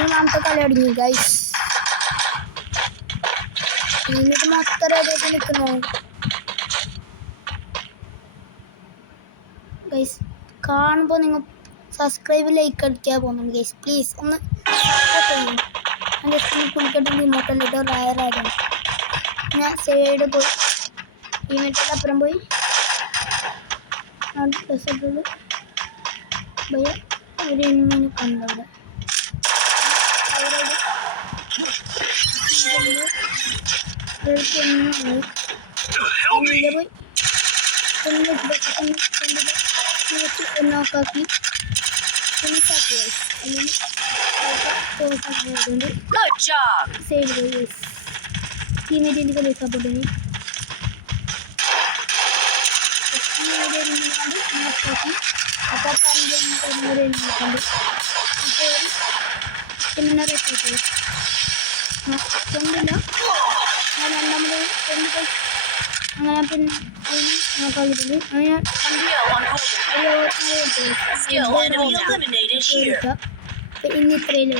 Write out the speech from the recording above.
മൂന്നാമത്തെ കളി അടിഞ്ഞു ഗൈസ്. എന്നിട്ട് മൊത്തം റെഡിയായിട്ട് നിൽക്കുന്നു ഗൈസ്. കാണുമ്പോൾ നിങ്ങൾ സബ്സ്ക്രൈബ് ലൈക്ക് അടിക്കാൻ പോകുന്നുണ്ട് ഗൈസ്. പ്ലീസ് ഒന്ന് സപ്പോർട്ട് ചെയ്യും. എൻ്റെ സ്ക്രീൻ കുളിക്കട്ടെങ്കിൽ ഇമോട്ടല്ലിട്ട് റയറായിരുന്നു. ഞാൻ സൈഡ് പോയി ടീമേറ്റിൻ്റെ അപ്പുറം പോയി ഡെസേർട്ടിൽ ഭയ ഒരു എണ്ണിനെ കണ്ടവിടെ പോയി നോക്കാക്കി സൈഡ് പോയി ടീമേറ്റിൻ്റെ കളി സപ്പോർട്ട് ചെയ്യും. നോക്കാക്കി അപ്പോൾ പറഞ്ഞിട്ടുണ്ട് പിന്നെ റെസ്റ്റ് കൊണ്ടില്ല അങ്ങനെ നമ്മൾ അങ്ങനെ പിന്നെ കളിക്കുന്നത് ഇന്ന് ഇത്രയില്ല.